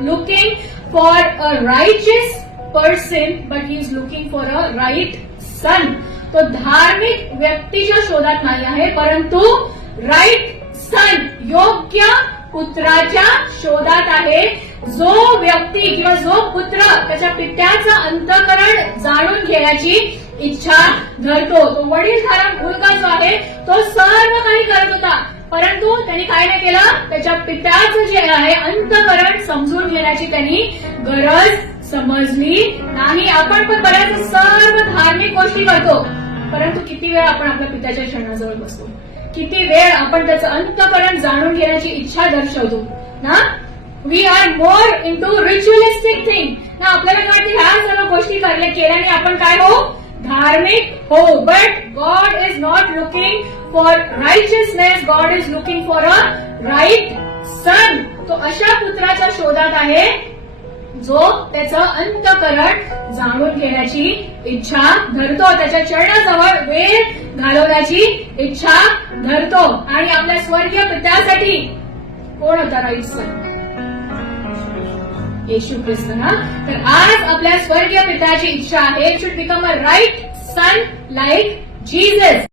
looking for a righteous person, but he is looking for a right son. तो धार्मिक व्यक्तीच्या शोधात नाही आहे, परंतु राईट सन, योग्य पुत्राच्या शोधात आहे. जो व्यक्ती किंवा जो पुत्र त्याच्या पित्याचं अंतःकरण जाणून घेण्याची इच्छा धरतो. तो वडीलधारक मुलगा जो आहे तो सर्व काही करत होता, परंतु त्यांनी काय नाही केलं, त्याच्या पित्याचं जे आहे अंतःकरण समजून घेण्याची त्यांनी गरज समजली नाही. आपण पण बऱ्याच सर्व धार्मिक गोष्टी करतो, परंतु किती वेळ आपण आपल्या पित्याच्या चरणाजवळ बसतो, किती वेळ आपण त्याचं अंतःकरण जाणून घेण्याची इच्छा दर्शवतो ना. We are more into ritualistic thing ना. आपल्याला काय वाटतं ह्या सर्व गोष्टी केल्याने आपण काय हो, धार्मिक हो. But God is not looking for righteousness, God is looking for a right son. तो अशा पुत्राच्या शोधात आहे जो त्याचं अंतःकरण जाणून घेण्याची इच्छा धरतो, त्याच्या चरणाजवळ वेळ घालवण्याची इच्छा धरतो. आणि आपल्या स्वर्गीय पित्यासाठी कोण होता राईट सन? येशू ख्रिस्त ना. तर आज आपल्या स्वर्गीय पित्याची इच्छा आहे, it should become a right son like Jesus.